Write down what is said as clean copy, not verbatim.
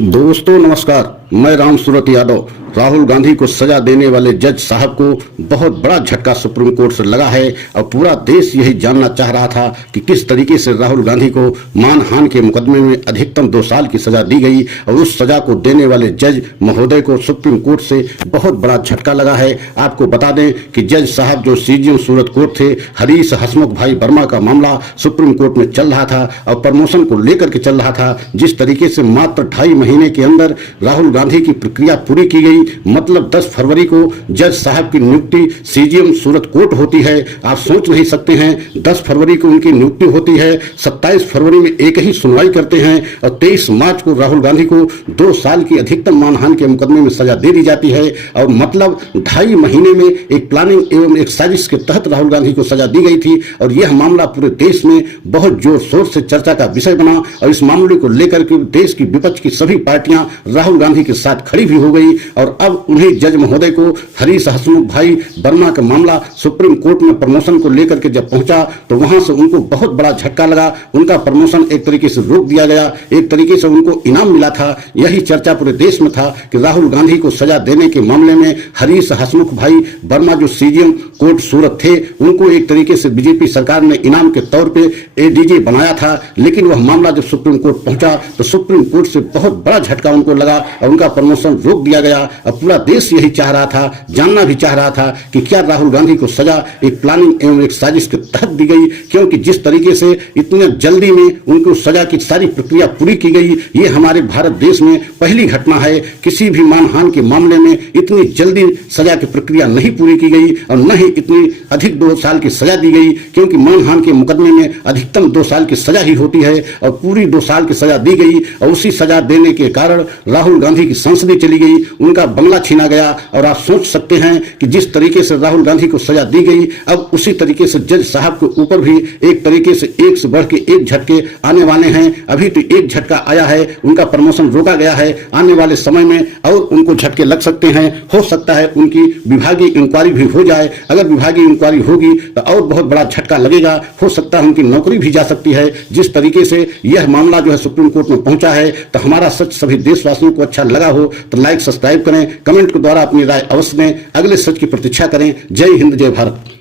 दोस्तों नमस्कार, मैं राम सूरत यादव। राहुल गांधी को सजा देने वाले जज साहब को बहुत बड़ा झटका सुप्रीम कोर्ट से लगा है और पूरा देश यही जानना चाह रहा था कि किस तरीके से राहुल गांधी को मानहानि के मुकदमे में अधिकतम 2 साल की सजा दी गई और उस सजा को देने वाले जज महोदय को सुप्रीम कोर्ट से बहुत बड़ा झटका लगा है। आपको बता दें कि जज साहब जो सीजीएम सूरत कोर्ट थे, हरीश हसमुख भाई वर्मा का मामला सुप्रीम कोर्ट में चल रहा था और प्रमोशन को लेकर के चल रहा था। जिस तरीके से मात्र 2.5 महीने के अंदर राहुल गांधी की प्रक्रिया पूरी की गई, मतलब 10 फरवरी को जज साहब की नियुक्ति सीजीएम सूरत कोर्ट होती है। आप सोच नहीं सकते हैं, 10 फरवरी को उनकी नियुक्ति होती है, 27 फरवरी में एक ही सुनवाई करते हैं और 23 मार्च को राहुल गांधी को 2 साल की अधिकतम मानहानि के मुकदमे में सजा दे दी जाती है। और मतलब 2.5 महीने में एक प्लानिंग एवं एक साजिश के तहत राहुल गांधी को सजा दी गई थी और यह मामला पूरे देश में बहुत जोर शोर से चर्चा का विषय बना और इस मामले को लेकर के देश की विपक्ष की सभी पार्टियां राहुल गांधी के साथ खड़ी भी हो गई। और अब उन्हें जज महोदय को हरीश हसमुख भाई वर्मा का मामला सुप्रीम कोर्ट में प्रमोशन को लेकर के जब पहुंचा तो वहां से उनको बहुत बड़ा झटका लगा। उनका प्रमोशन एक तरीके से रोक दिया गया, एक तरीके से उनको इनाम मिला था। यही चर्चा पूरे देश में था कि राहुल गांधी को सजा देने के मामले में हरीश हसमुख भाई वर्मा जो सीजीएम कोर्ट सूरत थे, उनको एक तरीके से बीजेपी सरकार ने इनाम के तौर पे एडीजे बनाया था। लेकिन वह मामला जब सुप्रीम कोर्ट पहुंचा तो सुप्रीम कोर्ट से बहुत बड़ा झटका उनको लगा और उनका प्रमोशन रोक दिया गया। अब पूरा देश यही चाह रहा था, जानना भी चाह रहा था कि क्या राहुल गांधी को सजा एक प्लानिंग एवं एक साजिश के तहत दी गई, क्योंकि जिस तरीके से इतने जल्दी में उनको सजा की सारी प्रक्रिया पूरी की गई, ये हमारे भारत देश में पहली घटना है। किसी भी मानहानि के मामले में इतनी जल्दी सजा की प्रक्रिया नहीं पूरी की गई और न ही इतनी अधिक 2 साल की सजा दी गई, क्योंकि मानहानि के मुकदमे में अधिकतम 2 साल की सजा ही होती है और पूरी 2 साल की सजा दी गई। और उसी सजा देने के कारण राहुल गांधी की संसदी चली गई, उनका बंगला छीना गया। और आप सोच सकते हैं कि जिस तरीके से राहुल गांधी को सजा दी गई, अब उसी तरीके से जज साहब के ऊपर भी एक तरीके से एक से बढ़ के एक झटके आने वाले हैं। अभी तो एक झटका आया है, उनका प्रमोशन रोका गया है, आने वाले समय में और उनको झटके लग सकते हैं। हो सकता है उनकी विभागीय इंक्वायरी भी हो जाए, अगर विभागीय इंक्वायरी होगी तो और बहुत बड़ा झटका लगेगा। हो सकता है उनकी नौकरी भी जा सकती है। जिस तरीके से यह मामला जो है सुप्रीम कोर्ट में पहुंचा है, तो हमारा सच सभी देशवासियों को अच्छा लगा हो तो लाइक सब्सक्राइब करें, कमेंट के द्वारा अपनी राय अवश्य दें। अगले सच की प्रतीक्षा करें। जय हिंद, जय भारत।